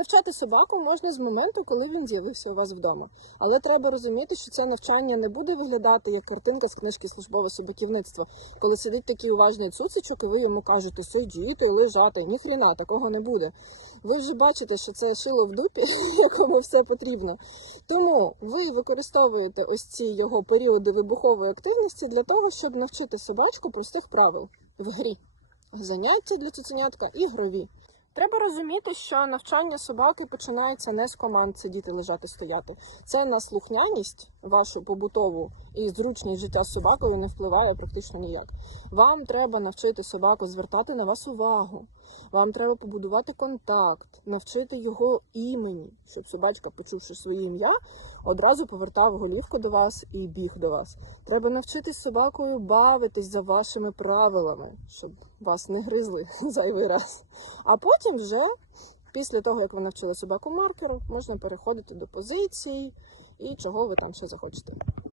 Навчати собаку можна з моменту, коли він з'явився у вас вдома. Але треба розуміти, що це навчання не буде виглядати як картинка з книжки службове собаківництво, коли сидить такий уважний цуцичок, і ви йому кажете сидіти, лежати. Ніхрена такого не буде. Ви вже бачите, що це шило в дупі, якому все потрібно. Тому ви використовуєте ось ці його періоди вибухової активності для того, щоб навчити собачку простих правил в грі. Заняття для цуценятка ігрові. Треба розуміти, що навчання собаки починається не з команд сидіти, лежати, стояти. Це на слухняність вашу побутову і зручність життя з собакою не впливає практично ніяк. Вам треба навчити собаку звертати на вас увагу. Вам треба побудувати контакт, навчити його імені, щоб собачка, почувши своє ім'я, одразу повертав голівку до вас і біг до вас. Треба навчитись собакою бавитись за вашими правилами, щоб вас не гризли зайвий раз. А потім вже, після того, як ви навчили собаку маркеру, можна переходити до позицій і чого ви там ще захочете.